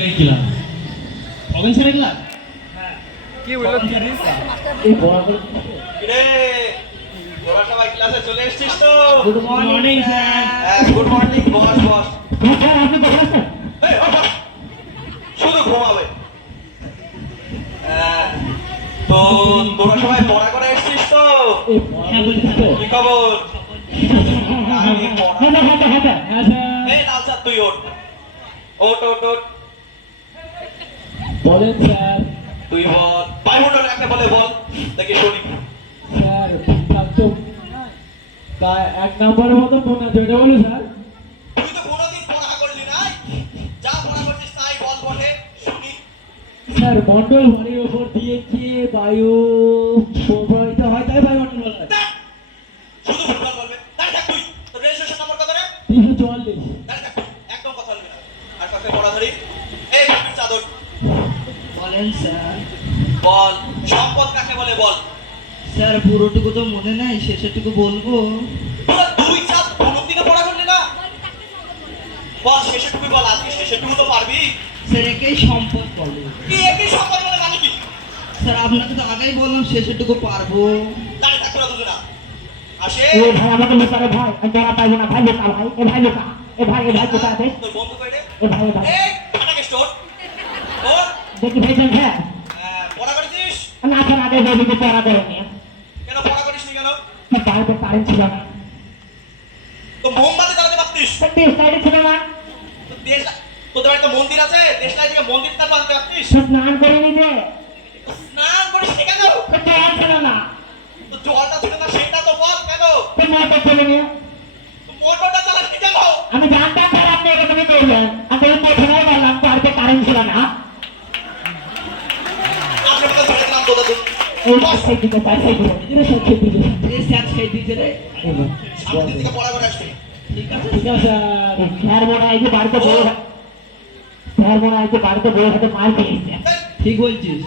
গেছিলাম অগেন স্যারের ক্লাস কি বললো তিরিশ এই বড় করে রে তোরা সবাই ক্লাসে চলে এসেছিস তো good morning sir good morning বস বস স্যার আপনি বসে আছেন এই বস শুধু ঘুমাবে তো তোরা সবাই পড়া করে এসেছিস তো এই হ্যাঁ বলি স্যার কি খবর আমি পড়া হ্যাঁ স্যার এই লাল স্যার তুই ওঠ ওঠ ওঠ ওঠ বলেন স্যার তুই বল বায়ুমণ্ডল একটা বলে বল দেখি শুনি স্যার ঠিকঠাক তো তা এক নম্বরের মতো মনে আছে এটা বলো স্যার তুই তো কোনোদিন পড়া করলি নাই যা পড়া করছিস তাই বল বটে শুনি স্যার মন্ডল বাড়ির ওপর দিয়ে যে বায়ু প্রবাহিত হয় তাই বায়ুমণ্ডল বলা হয় দেখ, শুধু ফুটবল বলবে দাঁড়িয়ে থাক তুই তোর রেজিস্ট্রেশন নম্বর কত রে 344 দাঁড়িয়ে থাক তুই, একদম কথা বলবি না আর কাছে পড়া ধরি এই কাপড় চাদর বলেন স্যার বল সম্পদ কাকে বলে বল স্যার পুরোটুকু তো মনে নাই শেষেরটুকু বলবো তোরা দুই চাপ কোনো দিনে পড়া করলি না বল শেষেরটুকু বল আজকে শেষেরটুকু তো পারবি স্যার একেই সম্পদ বলে কি একই সম্পদ বলে মানে কি স্যার আপনাকে তো আগেই বললাম শেষেরটুকু পারবো দাঁড়িয়ে থাক তোরা দুজনা আসে এ ভাই আমাকে লুকারে ভাই আমি তোরা পাইবো না ভাই লুকা ভাই এ ভাই লুকা এ ভাই কোথায় আছে তোর বন্ধু কইরে এ ভাই এই ফাটাকে স্টোর ওর দেখি ভাই চল হ্যাঁ পড়া করেছিস না স্যার আগে বলি পড়া করে নিয়ে কেন পড়া করিস নি কেন বাড়িতে কারেন্ট ছিল না তো মোমবাতি জ্বালাতে পারতিস দেশ লাইটে ছিল না তো দেশ তোদের বাড়িতে মন্দির আছে দেশলাই থেকে মন্দির তার আনতে পারতিস স্নান করে নিতে স্নান করিস নি কেন জল ছিল না তো জলটা ছিল না সেটা তো বল কেন তো মোটর চলে নিয়ে তো মোটরটা চালাস নি কেন আমি জানতাম স্যার আপনি এরকমই করবেন আমি প্রথমেই বললাম বাড়িতে কারেন্ট ছিল না আপনি বলে ধরে দিলাম তোদের এই পাশে দিকে পাশে দিকে এটা সত্যি দিকে এই স্যার সেই দিতে রে সামনের দিকে পড়া করে আসবি ঠিক আছে ঠিক আছে স্যার স্যার মনে হয় যে বাড়িতে বড় স্যার মনে হয় যে বাড়িতে বড় হাতে মার পেয়েছে ঠিক বলছিস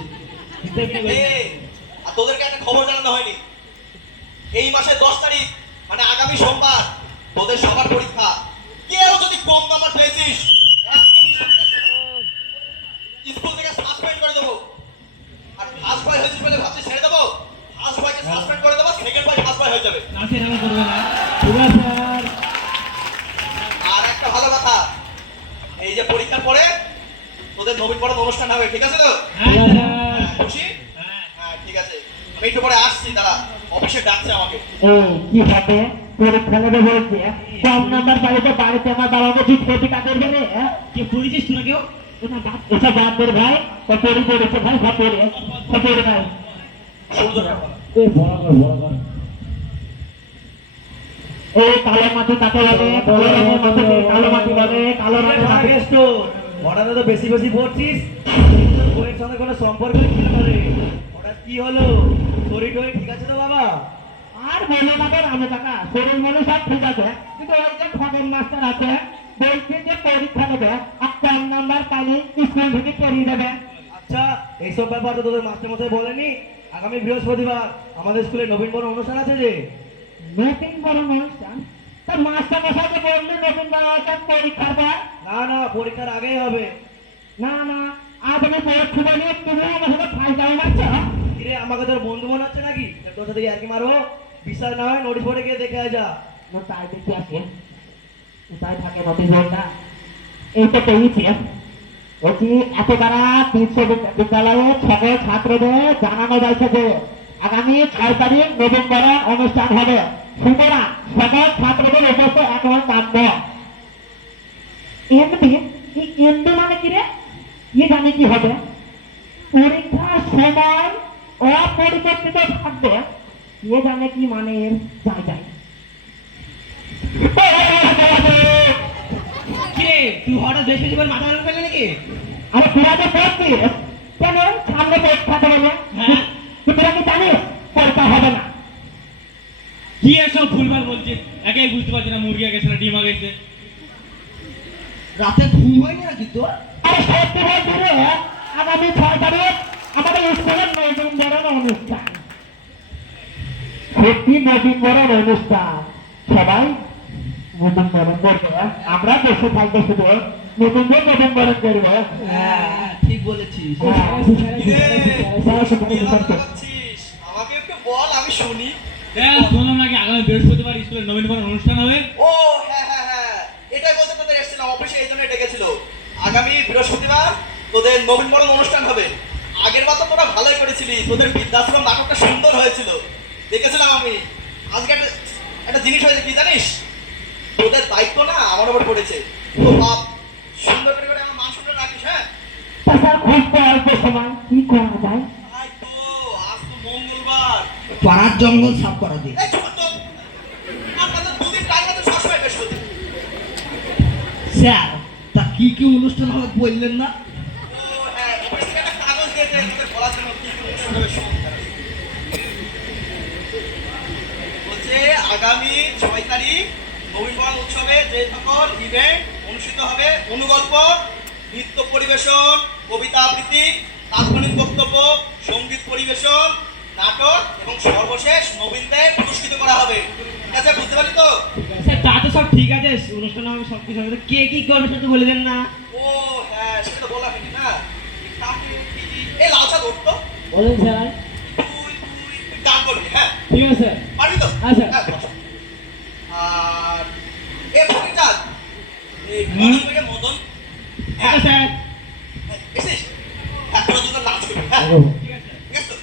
আর তোদেরকে একটা খবর জানানো হয়নি এই মাসের 10 তারিখ মানে আগামী সোমবার তোদের সবার পরীক্ষা কেউ যদি কম নাম্বার পেয়েছিস স্কুল থেকে সাসপেন্ড করে দেবো আর ফার্স্ট বয় হয়েছিস বলে ভাবছিস ছেড়ে দেবো ফার্স্ট বয়কে সাসপেন্ড করে দেবো সেকেন্ড বয় ফার্স্ট বয় হয়ে যাবে না স্যার আমি করবো না ঠিক আছে স্যার আর একটা ভালো কথা এই যে পরীক্ষার পরে তোদের নবীনবরণ অনুষ্ঠান হবে ঠিক আছে তো হ্যাঁ স্যার খুশি হ্যাঁ ঠিক আছে আমি একটু পরে আসছি দাঁড়া অফিসে ডাকছে আমাকে এই কি হবে পরীক্ষা নেবে বলছে কম নাম্বার বাড়িতে বাড়িতে আমার বাবাকে ঠিক প্রতিটা করবে রে কে পড়েছিস তোরা কেউ এটা বাদ করে ভাই পড়ি পড়েছে ভাই সব পড়ে ভাই সুন্দর ব্যাপার এই বড় কর এই কালো মাটি কাকে বলে কালো রঙের মাটিকে কালো মাটি বলে কালো রঙের মাটি হঠাৎ তো বেশি বেশি পড়ছিস বইয়ের সঙ্গে কোনো সম্পর্ক ছিল না রে হঠাৎ কি হলো শরীর টরীর ঠিক আছে তো বাবা আর বলে না রামে কাকা শরীর মনে সব ঠিক আছে কিন্তু ওই যে খগেন মাস্টার আছে বলছে যে পরীক্ষা নেবে আর কম নাম্বার পাইলে স্কুল থেকে পড়িয়ে দেবে আচ্ছা এইসব ব্যাপার তো তোদের মাস্টার মশাই বলেনি আগামী বৃহস্পতিবার আমাদের স্কুলে নবীনবরণ অনুষ্ঠান আছে যে নতুন বড় অনুষ্ঠান তা মাস্টার মশাইকে বললে নতুন বড় অনুষ্ঠান পরীক্ষার পর না না পরীক্ষার আগেই হবে না না আজ আমি পরীক্ষা বলি তুমি আমার সাথে ফাইল দাও মারছো কিরে আমাকে তোর বন্ধু মনে হচ্ছে নাকি তোর সাথে আর কি মারবো বিশ্বাস না হয় নোটিশ বোর্ডে গিয়ে দেখে আয় যা না তাই দেখি আছে কোথায় থাকে নোটিশ বোর্ডটা এই তো পেয়েছি বলছি এত দ্বারা বিশ্ববিদ্যালয়ে সকল ছাত্রদের জানানো যাচ্ছে যে আগামী 6 তারিখ নভেম্বর অনুষ্ঠান হবে সুতরাং সকল ছাত্রদের উপস্থিত এখন কাম্য এমনি এই এমনি মানে কি রে কি জানি কি হবে পরীক্ষার সময় অপরিবর্তিত থাকবে কে জানে কি মানে এর যাই যাই কিরে তুই হঠাৎ বেশ বেশি মাথা গরম করলি নাকি আরে তোরা তো পড়ছিস কেন সামনে পরীক্ষা দেবে হ্যাঁ তোরা কি জানিস পরীক্ষা হবে না কি এসব ভুলভাল বলছিস একাই বুঝতে পারছি না মুরগি গেছে না ডিম গেছে রাতে ঘুম হয়নি নাকি তোর আরে সত্যি বলছি রে আগামী 6 তারিখ আমাদের স্কুলের নবীনবরণ অনুষ্ঠান সত্যি নবীনবরণ অনুষ্ঠান সবাই নবীনবরণ করবে আমরা বসে থাকবো শুধু নতুনদের নতুন বরণ করবো। হ্যাঁ, ঠিক বলেছিস। হ্যাঁ। পাচ্ছিস আমাকে একটু বল আমি শুনি। শুনলাম নাকি আগামী বৃহস্পতিবার স্কুলের নবীনবরণ অনুষ্ঠান হবে। ও হ্যাঁ হ্যাঁ হ্যাঁ, এটাই বলতে তোদের এসেছিলাম অফিসে, এই জন্য ডেকেছিল। আগামী বৃহস্পতিবার তোদের নবীনবরণ অনুষ্ঠান হবে। আগের বার তো তোরা ভালোই করেছিলি, তোদের বৃদ্ধাশ্রম নাটকটা সুন্দর হয়েছিল, দেখেছিলাম আমি। আজকে একটা জিনিস হয়েছে কি জানিস, তোদের দায়িত্ব না আমার উপর পড়েছে। তো বাপ সুন্দর করে আমার মান সম্মান রাখিস। হ্যাঁ তা স্যার খুব তো অল্প সময় কি করা যায়? তাই তো, আজ তো মঙ্গলবার। পাড়ার জঙ্গল সাফ করা দিই। এই ছোট তো, আপনাদের দুদিন টাইম আছে, সবসময় বৃহস্পতি। স্যার, তা কি কি অনুষ্ঠান হবে বললেন না? ও হ্যাঁ, অফিস থেকে একটা কাগজ দিয়েছে তোদের বলার জন্য কি কি অনুষ্ঠান হবে শোন। বলছে আগামী 6 তারিখ নবীনবরণ উৎসবে যে সকল ইভেন্ট অনুষ্ঠিত হবে, অনুগল্প, নৃত্য পরিবেশন, কবিতা আবৃত্তি, তাৎক্ষণিক বক্তব্য, সঙ্গীত পরিবেশন, নাটক এবং সর্বশেষ নবীনদের পুরস্কৃত করা হবে। ঠিক আছে, বুঝতে পারলি তো? স্যার, তা তো সব ঠিক আছে, অনুষ্ঠান হবে সব কিছু হবে, কে কি করবে সেটা তো বলে দেন না। ও হ্যাঁ, সেটা তো বলা হয়নি না। কাকে কি এই লালচা ধরতো বলেন স্যার। তুই গান করবি। হ্যাঁ ঠিক আছে। পারবি তো? আচ্ছা। হ্যাঁ, বস। আর এ ফকিরটা এই মদন থেকে মদন। হ্যাঁ স্যার। এসিস। হ্যাঁ, তোরা দুজন নাচ করবি। হ্যাঁ ঠিক আছে তো?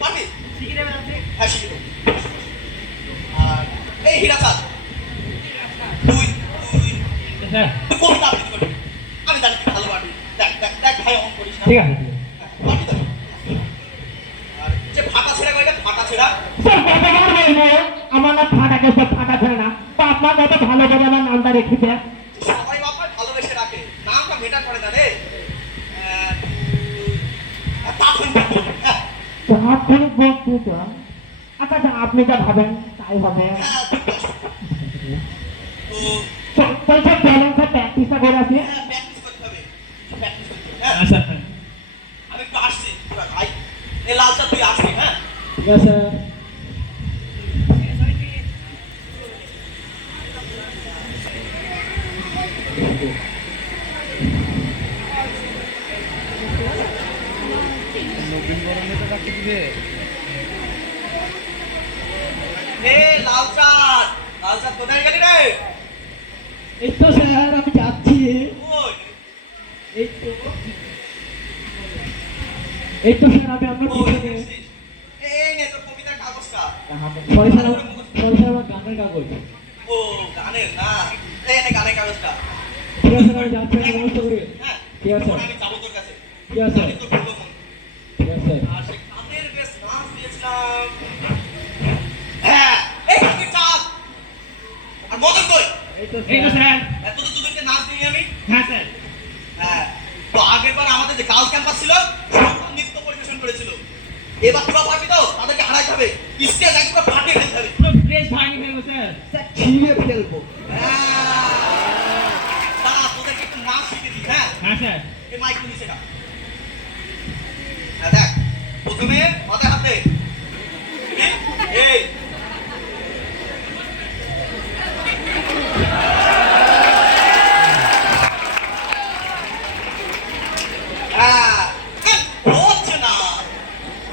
পারবি? শিখে দেবেন আপনি? হ্যাঁ শিখে দেবো। আর এই হীরাচাঁদ, তুই তুই স্যার তুই কবিতা আবৃত্তি করবি। আমি জানি তুই ভালো পারবি। দেখ দেখ দেখ ভাই অন করিস না। ঠিক আছে। পারবি তো? আর যে ফাটা ছেঁড়া কয়টা ফাটা ছেঁড়া। স্যার কতবার বলবো আমার নাম ফাটাকে, সব ফাটা ছেড়ে না। তা আপনার মতো ভালো করে আমার নামটা রেখেছে। সবাই বাবা ভালোবেসে রাখে, নামটা মেটার করে না রে। তাৎক্ষণিক বক্তব্য। হ্যাঁ তাৎক্ষণিক বক্তৃতা। আচ্ছা আচ্ছা, আপনি যা ভাবেন তাই হবে। হ্যাঁ খুব কষ্ট। তো স্যার চলেন স্যার, প্র্যাকটিসটা করে আসি। হ্যাঁ প্র্যাকটিস করতে হবে, প্র্যাকটিস করতে হবে। হ্যাঁ আচ্ছা আমি একটু আসছি তোরা ভাই, এই লালচা তুই আসবি। হ্যাঁ ঠিক আছে। এ লালচাঁদ, লালচাঁদ কোথায় গেলি রে? এই তো স্যার আমি যাচ্ছি। ওই এই তো এই তো স্যার আমি আপনার ওই পিছনে। দেখছিস? এই নে তোর কবিতার কাগজটা। সরি স্যার আমার গানের কাগজ। ও গানের না, এই নে গানের কাগজটা। ঠিক আছে স্যার, আমি যাচ্ছি, আমি ব্যবস্থা করি। হ্যাঁ ঠিক আছে। এখন আমি যাবো তোর কাছে। ঠিক আছে। আমি তোর ভালো মন। ঠিক আছে স্যার। আর সেই গানের বেশ নাচ দিয়েছিলাম। হ্যাঁ এই গানের চাঁদ আর মদন কই? এই তো এই তো স্যার। এত তো দুজনকে নাচ দিই আমি। হ্যাঁ স্যার। হ্যাঁ, তো আগের বার আমাদের যে গার্লস ক্যাম্পাস ছিল সব নৃত্য পরিবেশন করেছিল। এবার তোরা পারবি তো? তাদেরকে হারাইতে হবে, স্টেজ একবার ফাটিয়ে ফেলতে হবে। পুরো ড্রেস ভাঙিয়ে ফেলবো স্যার। স্যার ছিঁড়ে ফেলবো। দাঁড়া, তোদেরকে একটু নাচ শিখে দিই। হ্যাঁ হ্যাঁ স্যার। এই মাইক নিচে রাখ। হ্যাঁ দেখ, প্রথমে মাথায় হাত দে। এই হচ্ছে না,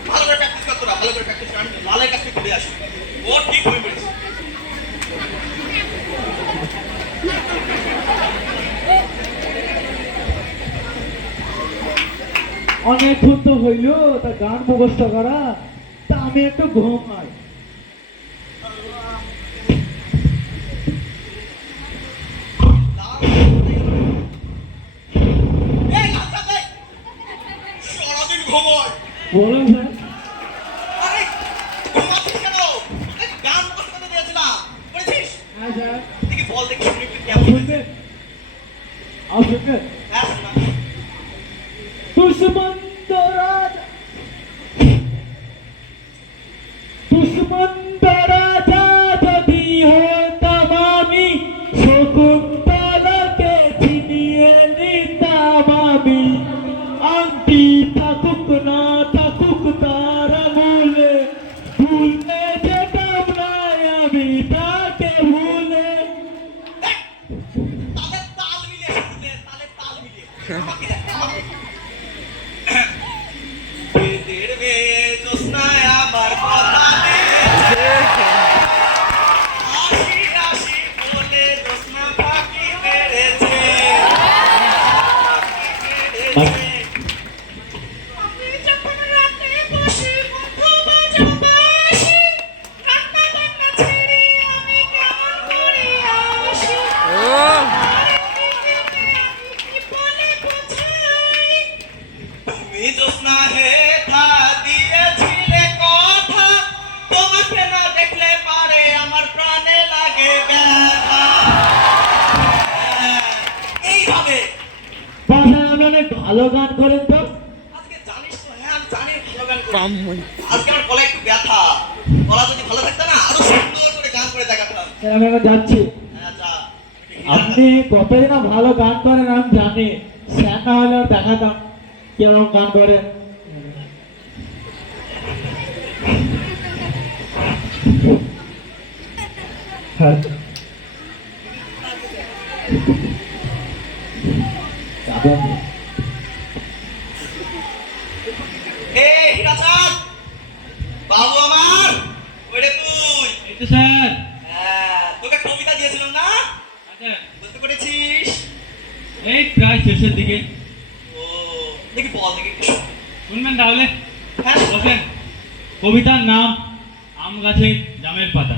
ভালো করে প্র্যাকটিস কর তোরা, ভালো করে প্র্যাকটিস কর। আমি লালের কাছ থেকে ঘুরে আসি, ও ঠিক হয়ে পড়েছে। অনেকক্ষণ তো হইল তা গান মুখস্থ করা, তা আমি একটু ঘুমাই। এই লালচা ভাই, সারাদিন ঘুমোয়। বলেন স্যার। আরে ঘুমাচ্ছিস কেন? এই গান মুখস্থ করতে দিয়েছিলাম, করেছিস? হ্যাঁ স্যার। দেখি বল, দেখি শুনি একটু কেমন হয়েছে। আসবে। হ্যাঁ শোনা। दुश्मन दराजा যদি হতাম আমি, শকুন্তলাকে ছিনিয়ে নিতাম আমি। আংটি থাকুক না থাকুক তার মূলে, ভুলে যেতাম না আমি তাকে ভুলে। তালে তাল মিলিয়ে শুনতে, তালে তাল আমি যখন রাতে বসে বন্ধু বাজো বাঁশি, রান্না বান্না ছেড়ে আমি কেমন করে আসি। আরে পৃথিবীতে আমি কি বলে বোঝাই? তুমি জ্যোৎস্না হেথা দিয়েছিলে কথা, তোমাকে না দেখলে পারে আমার প্রাণে লাগে ব্যথা। এইভাবে বাসায় আমি অনেক ভালো গান করেন তো। আজকে জানিস তো, হ্যাঁ আমি জানি ভালো গান করি। আজকে আমার গলা একটু ব্যথা, গলা যদি ভালো থাকতো না আরো সুন্দর করে গান করে দেখাতাম। স্যার আমি এখন যাচ্ছি। হ্যাঁ যা। আপনি কতদিন ভালো গান করেন আমি জানি, স্যার না হলে আর দেখাতাম কিরকম গান করেন। হ্যাঁ। যাবেন? এ হীরাচাঁদ, বাবু আমার, ওরে তুই। এই তো স্যার। হ্যাঁ, তোকে কবিতা দিয়েছিলাম না, আচ্ছা, বুঝতে পেরেছিস? এই প্রায় শেষের দিকে। ও দেখি বল দেখি একটু শোন। শুনবেন তাহলে? হ্যাঁ শোন। বসেন। কবিতার নাম আম গাছে জামের পাতা।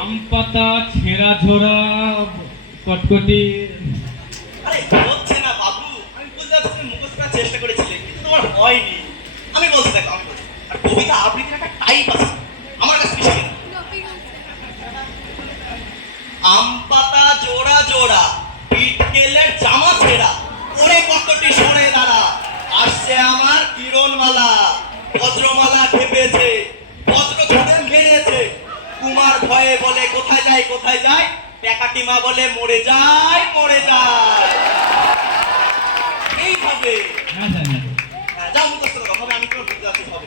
আম পাতা ছেঁড়া ঝোড়া কটকটি। আরে হচ্ছে না বাবু, আমি বুঝতে পারছি তুমি মুখস্থ করার চেষ্টা করেছিলে কিন্তু তোমার হয়নি। আমি বলছি দেখো, আমি বলছি আর কবিতা আবৃত্তির একটা টাইপ আছে, আমার কাছে শিখে না। আম পাতা জোড়া জোড়া, পিঠ গেলে জামা ছেঁড়া, ওরে কতটি সরে দাঁড়া, আসছে আমার কিরণমালা, বজ্রমালা খেপেছে, বজ্র ধরে মেরেছে, কুমার ভয়ে বলে কোথায় যায় কোথায় যায়, প্যাকাটিমা বলে মরে যায় মরে যায়। এইভাবে হ্যাঁ স্যার, হ্যাঁ। হ্যাঁ, যাও মুখস্থ করো, হবে আমি তোমার বুঝতে পারছি হবে।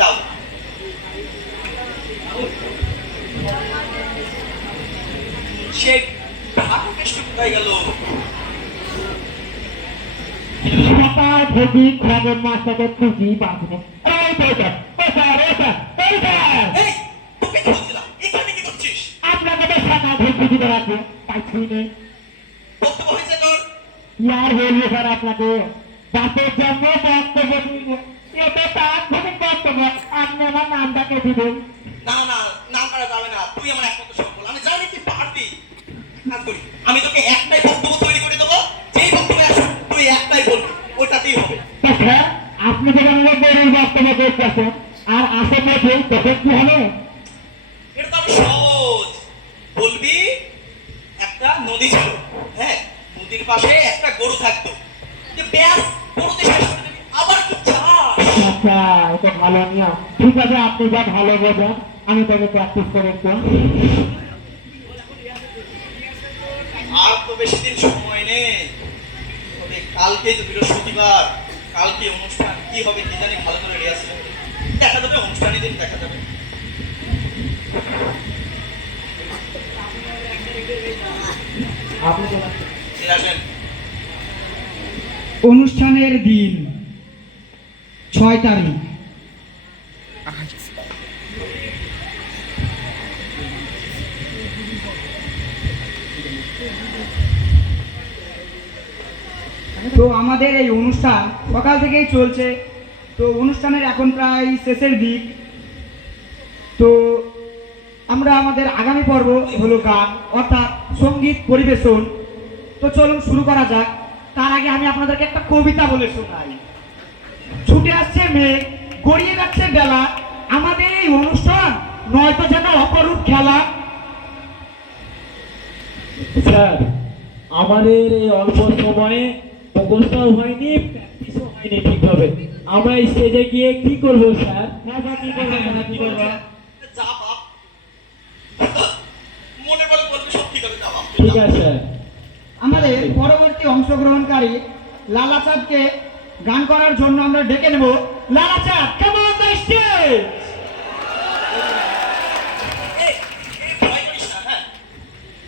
যাও। সে ঢাকুকেষ্ট কোথায় গেল? সকাল থেকে খবর মাস্টারকে খুঁজি পাচ্ছি না। এই তো এটা, এই স্যার, এই স্যার, এই স্যার। এই, তোকে তো বলছিলাম, এখানে কি করছিস? আপনাকে তো সকাল থেকে খুঁজি বেড়াচ্ছে, পাচ্ছি না। বক্তব্য হয়েছে তোর? ইয়ার বলবো স্যার আপনাকে, বাপের জন্য বক্তব্য দিলে এটা তার থেকে বক্তব্য, আপনি আমার নামটাকে দিবেন। না না, নাম করা যাবে না, তুই আমার একমাত্র সম্বল, আমি জানি তুই পারবি। কাজ করি, আমি তোকে একটাই বক্তব্য তৈরি করে দেবো, যেই বক্তব্য আসবে তুই একটাই বলবি, ওটাতেই হবে। তো স্যার, আপনি যখন আমার বড়ির বক্তব্য করতেছেন আর আসেন না কেউ, তখন কি হবে? এটা তো আরো সহজ। বলবি একটা নদী ছিল, হ্যাঁ, নদীর পাশে একটা গরু থাকতো, যে ব্যাস গরুতে শেষ করে দিবি, আবার কি চাস? আচ্ছা, এটা ভালো নিয়ম। ঠিক আছে, আপনি যা ভালো বোঝেন, আমি তাকে প্র্যাকটিস করে একটু। আর তো বেশি দিন সময় নেই, তবে কালকেই তো বৃহস্পতিবার, কালকে অনুষ্ঠান কি হবে কি জানি, ভালো করে রিহার্সাল দেখা যাবে, অনুষ্ঠানের দিন দেখা যাবে। আপনি ঠিক আছে? অনুষ্ঠানের দিন 6 তারিখ। তো আমাদের এই অনুষ্ঠান সকাল থেকেই চলছে, তো অনুষ্ঠানের এখন প্রায় শেষের দিক। তো আমরা আমাদের আগামী পর্ব হলো গান অর্থাৎ সঙ্গীত পরিবেশন। তো চলুন শুরু করা যাক। তার আগে আমি আপনাদেরকে একটা কবিতা বলে শোনাই। ছুটে আসছে মেঘ, গড়িয়ে যাচ্ছে বেলা, আমাদের এই অনুষ্ঠান নয়তো যেন অপরূপ খেলা। স্যার, আমাদের এই অল্প সময়ে মুখস্থও হয়নি, প্র্যাকটিসও হয়নি ঠিকভাবে। আমরা স্টেজে গিয়ে কি করবো স্যার? কি করবো? যা বাপ, মনের বলে বলবি সব ঠিক হবে, যা বাপ। ঠিক আছে স্যার। আমাদের পরবর্তী অংশগ্রহণকারী লালাচাঁদকে গান করার জন্য আমরা ডেকে নেব। লালাচাঁদ, কেমন স্টেজ? এই, এই ভয় করিস না, হ্যাঁ,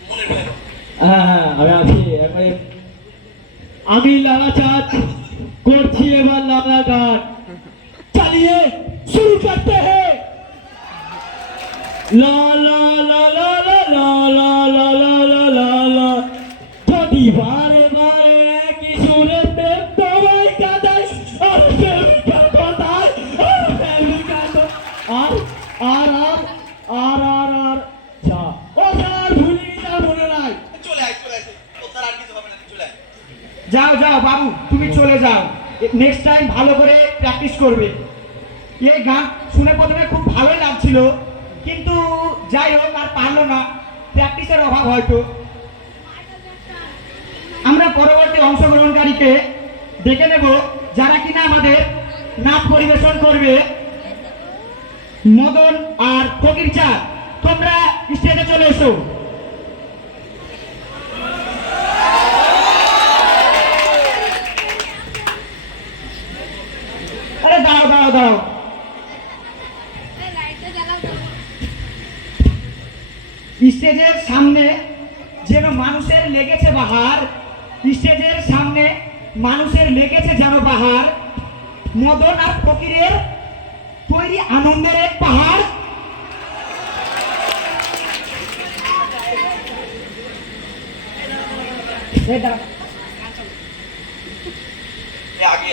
মনের ভয় না। হ্যাঁ হ্যাঁ, আমি আছি একবারে। আমি লালাচাঁদ করছি এবার লালা গান, চালিয়ে শুরু করতে হ্যাঁ। লা লা লা লা লা লা লা লা লা লা লা লা, যদি বারে বারে একই সুরে বাবু তুমি চলে যাও, নেক্সট টাইম ভালো করে প্র্যাকটিস করবে। এই গান শুনে প্রথমে খুব ভালোই লাগছিল, কিন্তু যাই হোক আর পারলো না, প্র্যাকটিসের অভাব হয়তো। আমরা পরবর্তী অংশগ্রহণকারীকে ডেকে নেব, যারা কিনা আমাদের নাচ পরিবেশন করবে। মদন আর ফকির চাঁদ, তোমরা স্টেজে চলে এসো। আরে দাঁড়াও দাঁড়াও দাঁড়াও, স্টেজের সামনে যেন মানুষের লেগেছে বাহার, স্টেজের সামনে মানুষের লেগেছে যেন বাহার। মদন আর ফকিরের তৈরি আনন্দের এক পাহাড়। আগে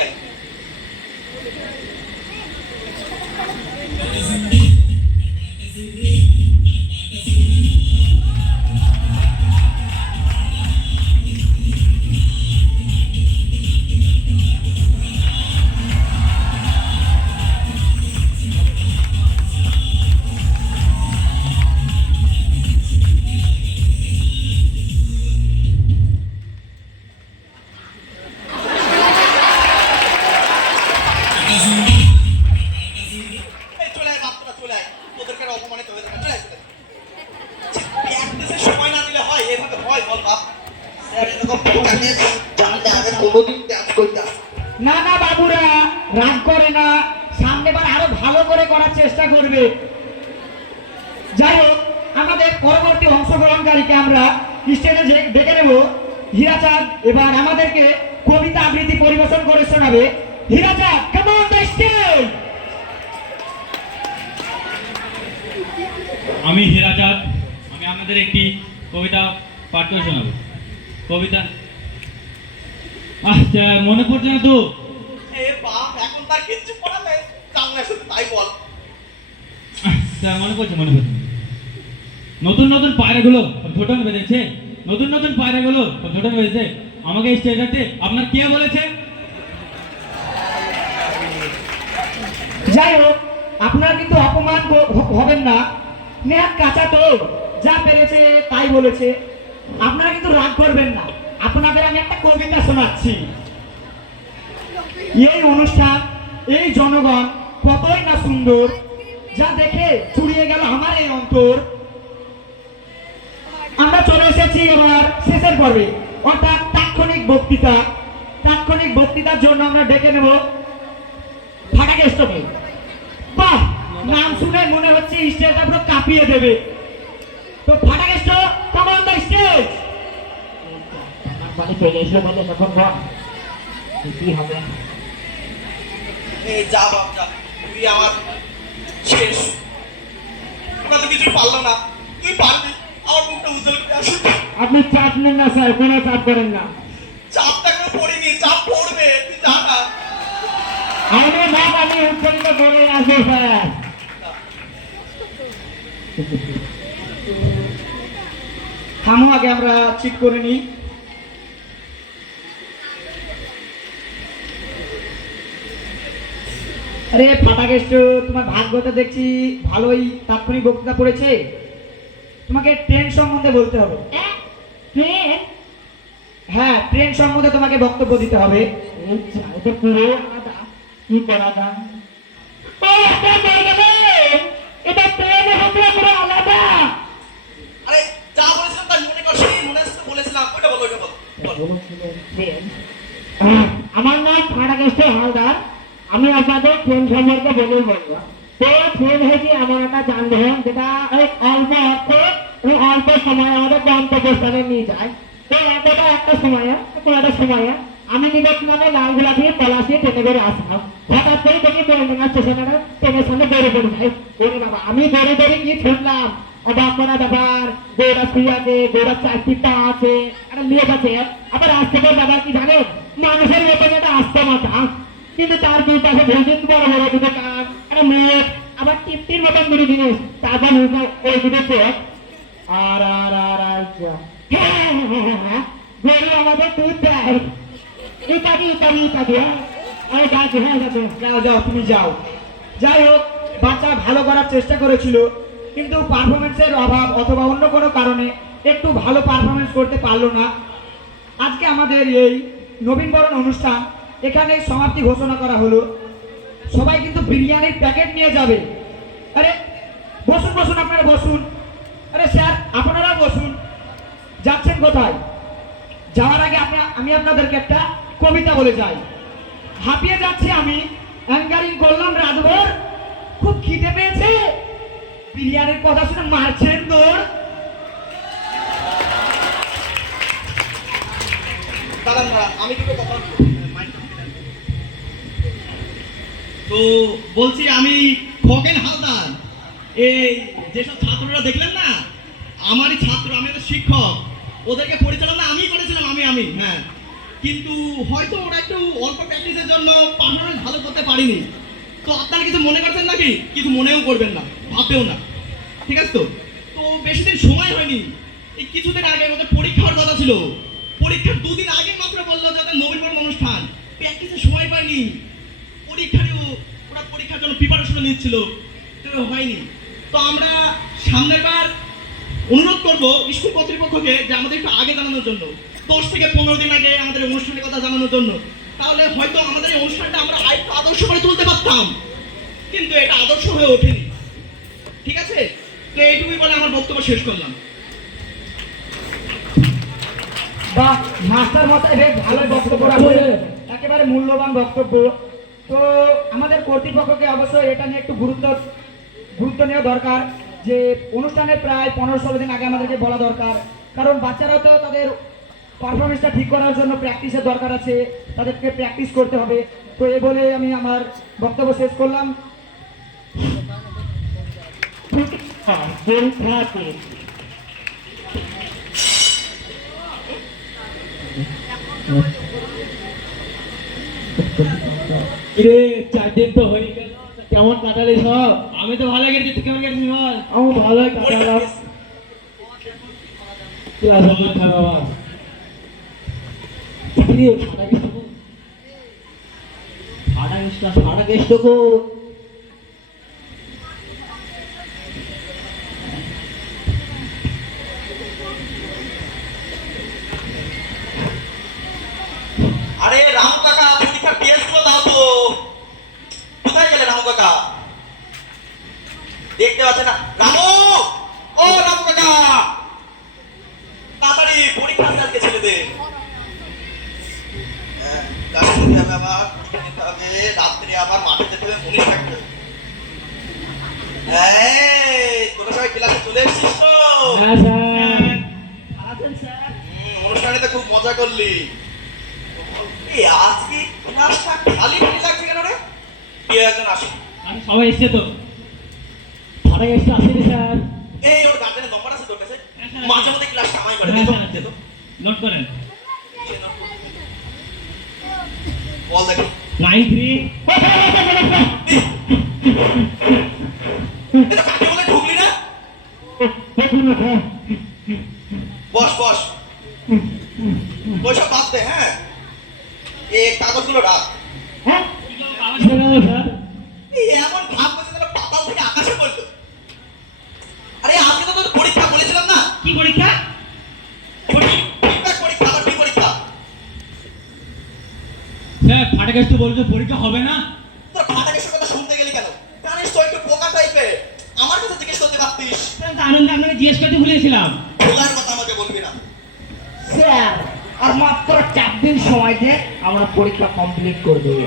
চলে আয় বাচ্চারা, চলে আয়, তোদেরকে আর অপমানিত হয়ে যাবে, চলে আয়, চলে আয়। প্র্যাকটিসের সময় না দিলে হয় এভাবে হয় বল বাপ? স্যার এরকম জানলে আগে কোনোদিন ডান্স করতে আসতো। না না বাবুরা, রাগ করে না, সামনেবার আরো ভালো করে করার চেষ্টা করবে। যাই হোক, আমাদের পরবর্তী অংশগ্রহণকারীকে আমরা স্টেজে ডেকে নেব। হীরাচাঁদ এবার আমাদেরকে কবিতা আবৃত্তি পরিবেশন করে শোনাবে। হীরাচাঁদ, কাম অন দ্য স্টেজ। আমি হীরাচাঁদ, আমি আপনাদের একটি কবিতা পাঠ করে শোনাবো। কবিতা আচ্ছা, মনে পড়ছে না তো? এ বাপ, এখন তার কিচ্ছু পড়াবে, চাংলা শুধু তাই বল। আচ্ছা, মনে পড়ছে, মনে পড়ছে। নতুন নতুন পায়রাগুলো ঠোঁটন বেঁধেছে, নতুন নতুন পায়রাগুলো ঠোঁটন বেঁধেছে, আমাকে স্টেজে আপনার কে বলেছে? যাই হোক, আপনারা কিন্তু অপমান হবেন না, নেহাত কাঁচা তো, যা পেরেছে তাই বলেছে, আপনারা কিন্তু রাগ করবেন না। আপনাদের আমি একটা কবিতা শোনাচ্ছি। এই অনুষ্ঠান, এই জনগণ কতই না সুন্দর, যা দেখে চুরিয়ে গেল আমার এই অন্তর। আমরা চলে এসেছি এবার শেষের পর্বে, অর্থাৎ তাৎক্ষণিক বক্তৃতা। তাৎক্ষণিক বক্তৃতার জন্য আমরা ডেকে নেব ফাটাকেষ্টকে। বাহ, নাম শুনে মনে হচ্ছে স্টেজটা পুরো কাঁপিয়ে দেবে। তো Fatakeshto, come on the stage. বলে চলে এসে বলে তখন বল কি হবে। এই যা বাপ যা, তুই আমার শেষ। ওরা তো কিছু পারলো না, তুই পারবি, আমার মুখটা উজ্জ্বল করে আসি। আপনি চাপ নেন না স্যার, কোনো চাপ করেন না। চাপটা কেউ পড়িনি, চাপ পড়বে, তুই যা না। আমি না, আমি উচ্চারিত করে আসবো স্যার। থামো, আগে আমরা চিট করে নিই। আরে ফাটাকেষ্ট, তোমার ভাগ্যটা দেখছি ভালোই তাৎক্ষণিক বক্তৃতা পড়েছে। তোমাকে ট্রেন সম্বন্ধে বলতে হবে। ট্রেন? হ্যাঁ, ট্রেন সম্বন্ধে তোমাকে বক্তব্য দিতে হবে। আচ্ছা, এটা পুরো আলাদা, কি করা যায়? ও, এটা পেয়ে গেলে, এটা ট্রেন হবে পুরো আলাদা। আরে যা বলেছিলাম তাই মনে করছি, মনে আছে তো বলেছিলাম, ওইটা বল, ওইটা বল, বল। আমার নাম ফাটাকেষ্ট হালদার, আমি আপনাদের ট্রেন সম্পর্কে বলেই বলবো। তো ট্রেন হয়েছে এমন একটা যানবাহন যেটা ওই অল্প অর্থে অল্প সময় আমাদের গন্তব্যস্থানে নিয়ে যায়। তো এতটা একটা সময়ে আমি নিবাস নামে লালগোলা দিয়ে পলাশিয়ে ট্রেনে করে আসলাম। হঠাৎ করে দেখি বর্ণনা স্টেশনে ট্রেনের সঙ্গে বেড়ে পড়ে যায়। ওরে বাবা, আমি বেড়ে বেড়ে গিয়ে ছুটলাম। অবাক করা ব্যাপার, গৌরা শুয়ে আছে, গৌরা চারটি পা আছে, একটা লেজ আছে, আবার আসতে পারে ব্যাপার কি জানেন, মানুষের মতন একটা আস্তে মাথা, কিন্তু তার দুই পাশে ভেজেন বড় বড় দুটো কান, একটা মুখ, আবার টিপটির মতন দুটো জিনিস, তারপর ওই দুটো চোখ। আর আর আর আর গরু আমাদের দুধ দেয়। ইত্যাদি ইত্যাদি ইত্যাদি আমি ডাকি হয়ে যাবে। যাও যাও তুমি যাও। যাই হোক, বাচ্চা ভালো করার চেষ্টা করেছিল, কিন্তু পারফরমেন্সের অভাব অথবা অন্য কোনো কারণে একটু ভালো পারফরমেন্স করতে পারলো না। আজকে আমাদের এই নবীনবরণ অনুষ্ঠান এখানে সমাপ্তি ঘোষণা করা হলো। সবাই কিন্তু বিরিয়ানির প্যাকেট নিয়ে যাবে। আরে বসুন বসুন, আপনারা বসুন। আরে স্যার আপনারা বসুন। যাচ্ছেন কোথায়? যাওয়ার আগে আমি আপনাদেরকে একটা কবিতা বলে যাই। হাঁপিয়ে যাচ্ছি আমি, অ্যাঙ্কারিং করলাম রাতভর, খুব খিদে পেয়েছে, বিরিয়ানির কথা শুনে মারছেন দৌড়। দাঁড়ান দাঁড়ান, আমি দুটো কথা বলবো। তো বলছি, আমি খগেন হালদার। এই যেসব ছাত্ররা দেখলেন না, আমারই ছাত্র, আমি তো শিক্ষক, ওদেরকে পরিচালনা আমিই করেছিলাম, আমি হ্যাঁ। কিন্তু হয়তো ওরা একটু অল্প প্র্যাকটিসের জন্য পারফরমেন্স ভালো করতে পারিনি। তো আপনারা কিছু মনে করছেন নাকি? কিছু মনেও করবেন না, ভাববেও না, ঠিক আছে? তো তো বেশি দিন সময় হয়নি, এই কিছুদিন আগে ওদের পরীক্ষার কথা ছিল। পরীক্ষার দুদিন আগে মাত্র বললো যে ওদের নবীনবরণ অনুষ্ঠান, প্র্যাকটিসের সময় পায়নি। পরীক্ষারও ওরা পরীক্ষার জন্য প্রিপারেশন নিচ্ছিল, তো হয়নি। তো আমরা সামনের বার অনুরোধ করবো স্কুল কর্তৃপক্ষকে যে আমাদের একটু আগে জানানোর জন্য, 10 থেকে 15 দিন আগে আমাদের অনুষ্ঠানের কথা জানানোর জন্য। তাহলে হয়তো আমাদের এই অনুষ্ঠানটা আমরা আরেকটু আদর্শ করে তুলতে পারতাম, কিন্তু এটা আদর্শ হয়ে ওঠেনি, ঠিক আছে? তো এইটুকুই বলে আমার বক্তব্য শেষ করলাম। বা মাস্টার মশাই বেশ ভালোই বক্তব্য রাখলেন, একেবারে মূল্যবান বক্তব্য। তো আমাদের কর্তৃপক্ষকে অবশ্যই এটা নিয়ে একটু গুরুত্ব নেওয়া দরকার, যে অনুষ্ঠানের প্রায় 15-16 দিন আগে আমাদেরকে বলা দরকার। কারণ বাচ্চারাও তো তাদের পারফরমেন্সটা ঠিক করার জন্য প্র্যাকটিসের দরকার আছে, তাদেরকে প্র্যাকটিস করতে হবে। তো এই বলে আমি আমার বক্তব্য শেষ করলাম। কিরে 4 দিন তো হয়ে গেল, কেমন কাটালি সব? আমি তো ভালো কেটেছি, তুই কেমন কেটেছিস বল? আমি ভালোই কাটালাম। ক্লাস হবে খারাপ। কিরে ফাটা গেষ্ট কো? আরে রামু কাকা, পরীক্ষার টেস্টগুলো দাও তো। কোথায় গেলে রামু কাকা? দেখতে পাচ্ছে না রামু? ও রামু কাকা, তাড়াতাড়ি পরীক্ষা আছে আজকে ছেলেদের। গাড়ি নিতে হবে, আবার পরীক্ষা নিতে হবে, রাত্রে আবার মাঠে যেতে হবে, মুনিশ থাকতে হবে। তোরা সবাই ক্লাসে চলে এসেছিস তো? হ্যাঁ স্যার। অনুষ্ঠানে তো খুব মজা করলি। এই আজকে ক্লাসটা খালি খালি লাগছে কেন রে? কে একজন আসি। আরে সবাই এসছে তো। ফাটা গেষ্ট আসেনি স্যার। এই ওর গার্জেনের নম্বর আছে তোর কাছে? মাঝে মধ্যে ক্লাস কামাই করে হ্যাঁ দিত স্যার, দিত। নোট করেন। বল দেখি। 93 এটা কাকে বলে ঢুকলি না? বস বস, ওইসব বাদ দে। হ্যাঁ, এই কাগজগুলো রাখ। স্যার এই এমন ভাব করছে যেন পাতাল থেকে আকাশে পড়তো। আরে আজকে তো তোর পরীক্ষা বলেছিলাম না? কি পরীক্ষা? ফিডব্যাক পরীক্ষা, আবার কি পরীক্ষা? স্যার ফাটা গেছে তো বলছো পরীক্ষা হবে না? তোর ফাটা গেছে কথা শুনতে গেলি কেন? জানিস তো একটু পোকা টাইপের, আমার কাছে জিজ্ঞেস করতে পারতিস। স্যার তো আনন্দে আপনাকে জিজ্ঞেস করতে ভুলেছিলাম। ভোলার কথা আমাকে বলবি না। স্যার আর মাত্র 4 দিন সময় দিয়ে আমরা পরীক্ষা কমপ্লিট করে দেবো।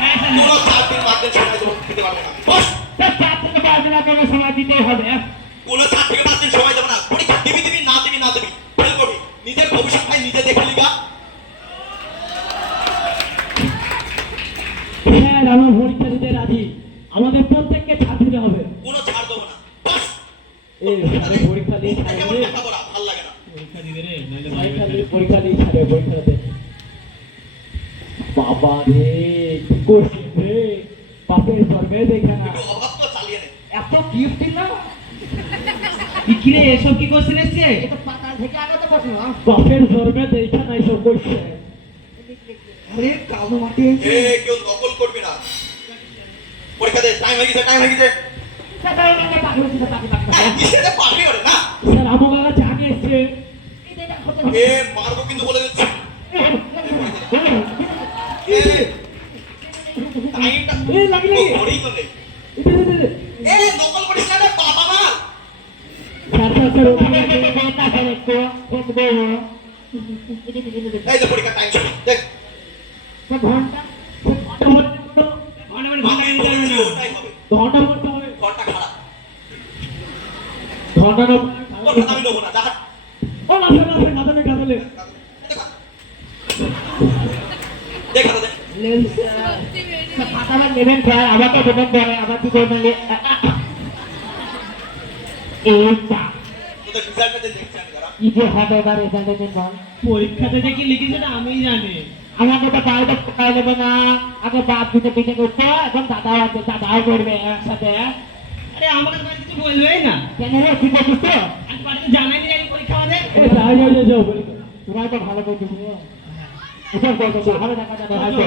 হ্যাঁ স্যার। কোনো 4 দিন 5 দিন সময় দেবো, দিতে পারবো না। বস, স্যার 4 থেকে 5 দিন আপনাকে সময় দিতেই হবে। কোনো 4 থেকে 5 দিন সময় দেবো না। পরীক্ষা দিবি দিবি, না দিবি না দিবি, ফেল করবি। নিজের ভবিষ্যৎ ভাই নিজে দেখে লিগা। স্যার আমার পরীক্ষা দিতে রাজি, আমাদের প্রত্যেককে ছাড় দিতে হবে। কোনো ছাড় দেবো না। বস, এই আমি পরীক্ষা দিয়ে মুখটা কেমন ছাড়বে। দেখাবো না, ভাল লাগে না। পরীক্ষা দিবে রে, নাহলে পরীক্ষা দিয়ে ছাড়বে, পরীক্ষাতে। বাবা রে কি করছিস রে? বাপের সরবে দেখে না। একটু অভাব তো চালিয়ে নে। এত গিফট না কি রে এসব কি কোশ্চেন এসছে? এটা পাতাল থেকে আগাতে পারছো না। বাপের সরবে দেখে না, এইসব করছে। আরে কালো মাটি এ কেউ নকল করবি না পরীক্ষা দে টাইম হয়ে গেছে কিসে পাঠে করে না স্যার আমাকে জানিয়ে এসছে এ মারবো কিন্তু বলে দিচ্ছি এ টাইমটা এ লাগি ঘড়ি তো নেই এ নকল করিস না রে বাবা মা স্যার ওখানে এই যে পরীক্ষা টাইম দেখ ঘন্টা ওটাই হবে ঘন্টা করতে হবে ঘন্টা খারাপ ঘন্টা তোর কথা আমি নেবো না দেখা ও না স্যার গাদলে দেখা দে খাতাটা নেবেন স্যার আমাকে দেবেন পরে আবার কি করবেন এইটা তোদের রেজাল্টটা দেখছি আমি দাঁড়া কি যে হবে এবার রেজাল্টের জন্য পরীক্ষাতে যে কি লিখেছে না আমিই জানি। আমাকে তো পাল্টে কোথায় দেবে না আগে বাপ দিতে পিঠে করতো এখন দাদাও আছে দাদাও করবে একসাথে আরে আমাকে তো কিছু বলবেই না, কেন রে কি করছিস তো আমি বাড়িতে জানাই নি আমি পরীক্ষা আমাদের। যাও তোরাই তো ভালো করছিস রে এসব করছিস ভালো দেখা যাবে হয়তো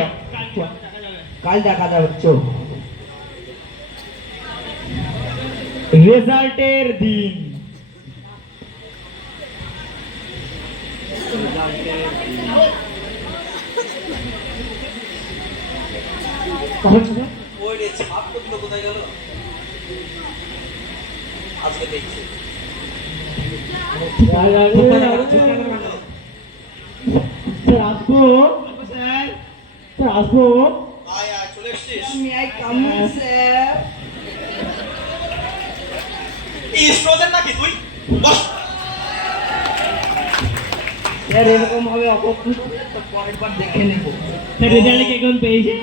কাল দেখা যাবে চো রেজাল্টের দিন ওই রে ছাপ তো দিল কোথায় গেল আজকে দেখছি স্যার আসবো স্যার স্যার আসবো আয় আয় চলে এসছিস মে আই কাম স্যার এই স্ট্রোজেন নাকি তুই বস স্যার এরকম হবে অপকৃত তো পরের বার দেখে নেব স্যার রেজাল্ট কেমন পেয়েছে?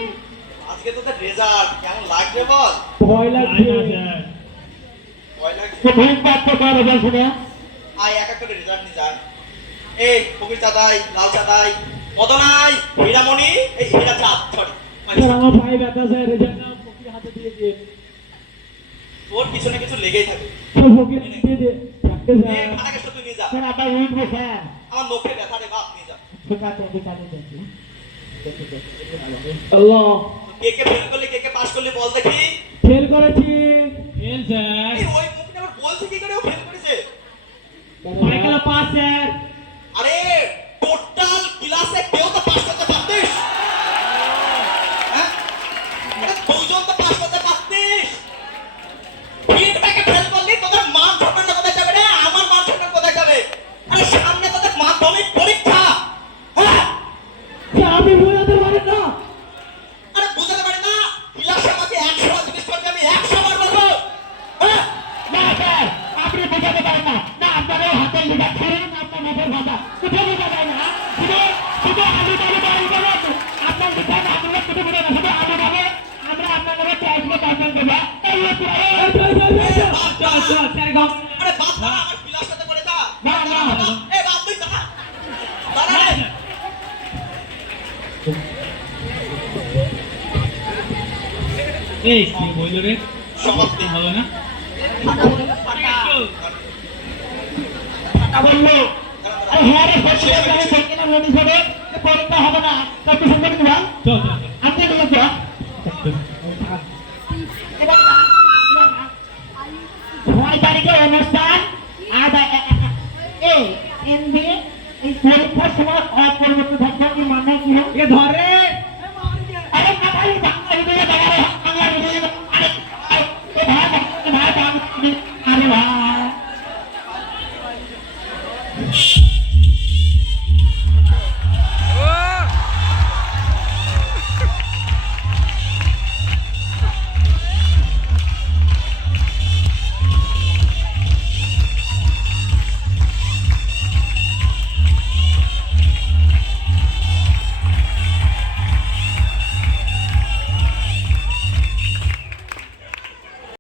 আজকে তোদের রেজাল্ট কেমন লাগবে বল ভয় লাগছে স্যার ভয় লাগছে তো ভুল পাচ্ছে তো রেজাল্ট শুনে আয় এক এক করে রেজাল্ট নিয়ে যায় এই কবির চাঁদাই লাল চাঁদাই মদনাই হীরামণি এই হীরা চাঁদ সরি স্যার আমার পায়ে ব্যথা স্যার রেজাল্টটা ফকির হাতে দিয়ে দিয়ে তোর পিছনে কিছু লেগেই থাকে ফকির দিয়ে দিয়ে থাকতে এই স্যার খাটাকে তুই নিয়ে যা স্যার আপনার উঠবে স্যার আমার নখে ব্যথা রে বাপ নিয়ে যা ঠিক আছে ঠিক আছে দেখি আল্লাহ কে কে ফেল করলি কে কে পাস করলি বল দেখি ফেল করেছি ফেল স্যার। এই ওই মুখটা আবার বলছে কি করে ও ফেল করেছে সাইকেল পাস স্যার। আরে টোটাল ক্লাসে কেউ তো পাস করতে পারতিস হ্যাঁ আরে দুজন তো পাস করতে পারতিস ফিডব্যাকে ফেল করলি তোদের মান সম্মান কোথায় যাবে রে আমার মান সম্মান কোথায় যাবে আরে সামনে তোদের মাধ্যমিক পরীক্ষা হ্যাঁ স্যার আমি বোঝাতে পারি না আরে বুঝতে পারি না ক্লাসে আমাকে 100 বার জিজ্ঞেস করবে আমি 100 বার বলবো হ্যাঁ না স্যার আপনি বোঝাতে পারেন না না আপনাদের হাতে লিখা ছেড়ে না আপনার মুখের ভাষা কোথাও বোঝা যায় না শুধু শুধু আলু ডালু ডালু ডালু আপনার লিখা না আপনারা কোথাও বোঝা না শুধু আলু ডালু আমরা আপনার নামে চাইলে কাজ করবো এই হচ্ছে স্যার গাও আরে বাপ দাঁড়া আমার ক্লাস সাথে করে যা না, না, না। এই বাপ তুই দাঁড়া দাঁড়া রে। এই কি বললো রে? সমাপ্তি ভালো না? বললো আরে হ্যাঁ রে সত্যি আমি সত্যি না নোটিস হবে পরীক্ষা হবে না তার কিছু করে দিবা চল চল আপনি বলে তো ছয় তারিখে অনুষ্ঠান আর এই এমবি এই পরীক্ষার সময় অপরিবর্তিত থাকবে কি মানে কি এ ধর রে